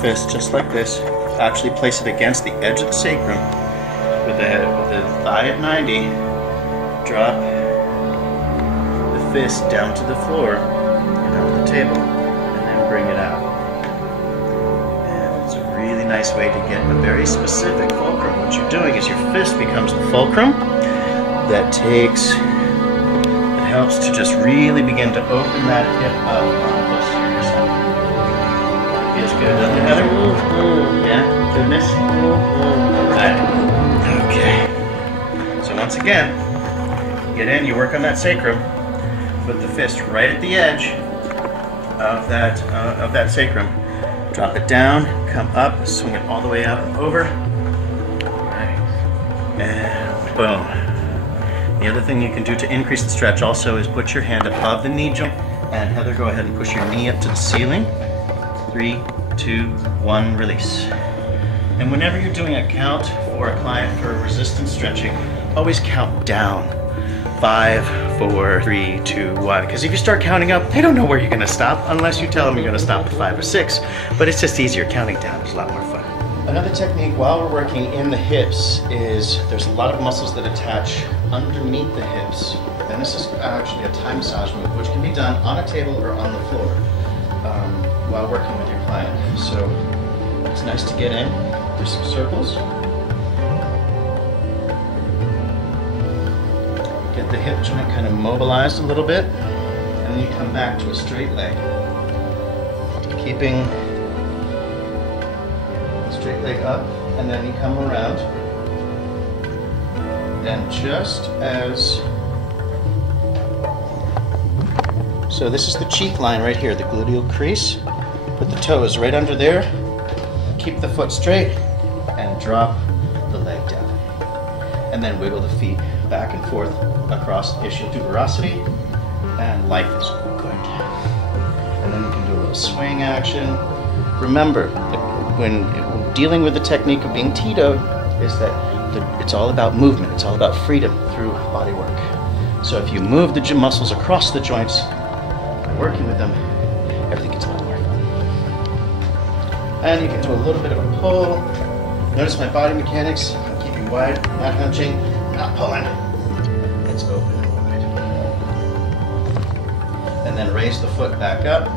fist just like this. Actually place it against the edge of the sacrum with the thigh at 90. Drop the fist down to the floor, or down to the table, and then bring it out. And it's a really nice way to get a very specific fulcrum. What you're doing is your fist becomes the fulcrum that helps to just really begin to open that hip up on the posterior side. Feels good, doesn't it, Heather? Yeah? Goodness? Okay. So once again, get in, you work on that sacrum, put the fist right at the edge of that sacrum, drop it down, come up, swing it all the way out and over, and boom. The other thing you can do to increase the stretch also is put your hand above the knee joint, and Heather, go ahead and push your knee up to the ceiling. 3, 2, 1, release. And whenever you're doing a count for a client for resistance stretching, always count down. 5, 4, 3, 2, 1. Because if you start counting up, they don't know where you're going to stop unless you tell them you're going to stop at 5 or 6. But it's just easier. Counting down is a lot more fun. Another technique while we're working in the hips is there's a lot of muscles that attach underneath the hips. And this is actually a Thai massage move, which can be done on a table or on the floor while working with your client. So it's nice to get in. There's some circles. Get the hip joint kind of mobilized a little bit, and then you come back to a straight leg. Keeping the straight leg up, and then you come around. And just as... So this is the cheek line right here, the gluteal crease. Put the toes right under there. Keep the foot straight, and drop the leg down. And then wiggle the feet back and forth across ischial tuberosity, and life is good. And then you can do a little swing action. Remember, when dealing with the technique of being TITO'ed, is that it's all about movement. It's all about freedom through body work. So if you move the muscles across the joints by working with them, everything gets a lot more fun. And you can do a little bit of a pull. Notice my body mechanics. I'm keeping wide, not hunching, not pulling. It's open and wide. And then raise the foot back up.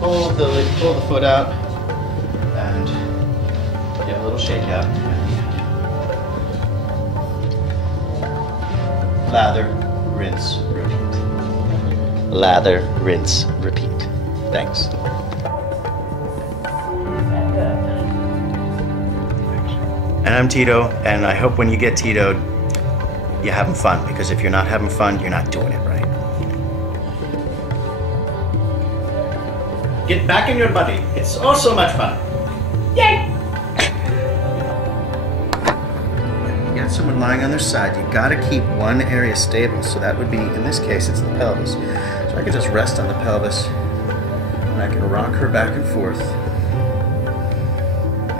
Pull the foot out, and get a little shake out. Lather, rinse, repeat. Lather, rinse, repeat. Thanks. And I'm Tito, and I hope when you get TITO'd, you're having fun, because if you're not having fun, you're not doing it right. Get back in your body. It's oh so much fun. Yay! You got someone lying on their side, you gotta keep one area stable. So that would be, in this case, it's the pelvis. So I could just rest on the pelvis, and I can rock her back and forth.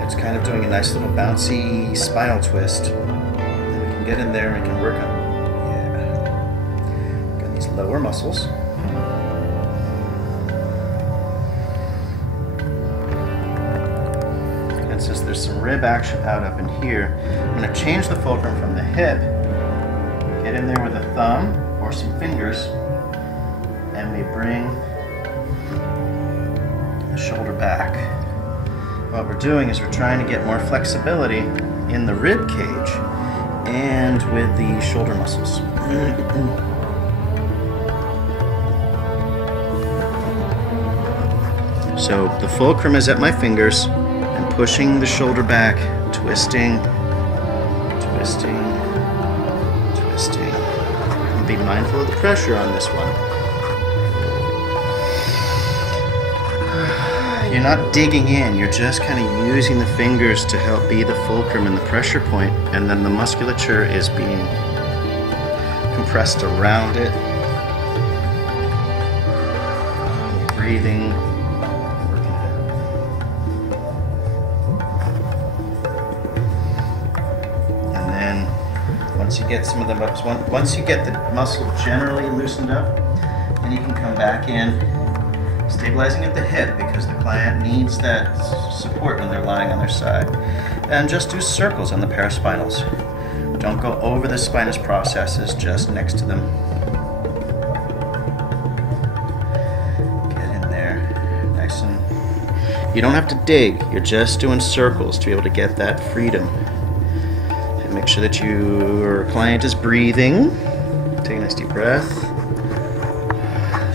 It's kind of doing a nice little bouncy spinal twist. And we can get in there and we can work on, yeah. Got these lower muscles. And since there's some rib action out up in here, I'm going to change the fulcrum from the hip, get in there with a thumb or some fingers, and we bring the shoulder back. What we're doing is we're trying to get more flexibility in the rib cage and with the shoulder muscles. So the fulcrum is at my fingers and pushing the shoulder back, twisting, twisting, twisting. And be mindful of the pressure on this one. You're not digging in, you're just kind of using the fingers to help be the fulcrum and the pressure point, and then the musculature is being compressed around it. Breathing, working it out. And then once you get some of the once you get the muscle generally loosened up, then you can come back in Stabilizing at the hip because the client needs that support when they're lying on their side. And just do circles on the paraspinals. Don't go over the spinous processes, just next to them. Get in there, nice and... You don't have to dig, you're just doing circles to be able to get that freedom. And make sure that your client is breathing. Take a nice deep breath.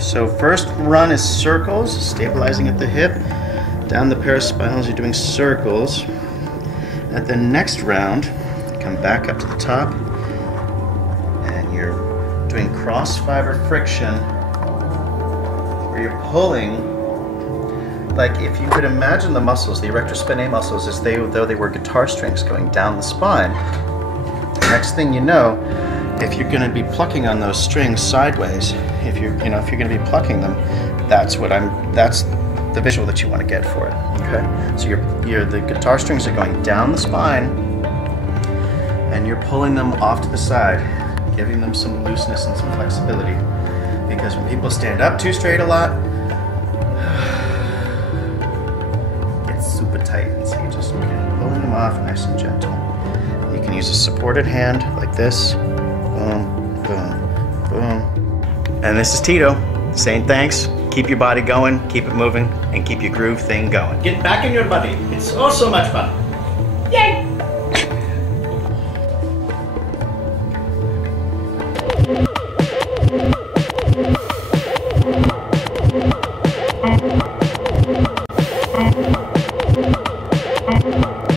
So first run is circles, stabilizing at the hip. Down the paraspinals, you're doing circles. At the next round, come back up to the top, and you're doing cross fiber friction, where you're pulling, like if you could imagine the muscles, the erector spinae muscles, as though they were guitar strings going down the spine. Next thing you know, if you're going to be plucking on those strings sideways, if you're going to be plucking them, that's the visual that you want to get for it. Okay, so the guitar strings are going down the spine, and you're pulling them off to the side, giving them some looseness and some flexibility. Because when people stand up too straight a lot, it's super tight. So you just pulling them off nice and gentle. You can use a supported hand like this. Boom, boom, boom. And this is Tito saying thanks. Keep your body going, keep it moving, and keep your groove thing going. Get back in your body. It's oh so much fun.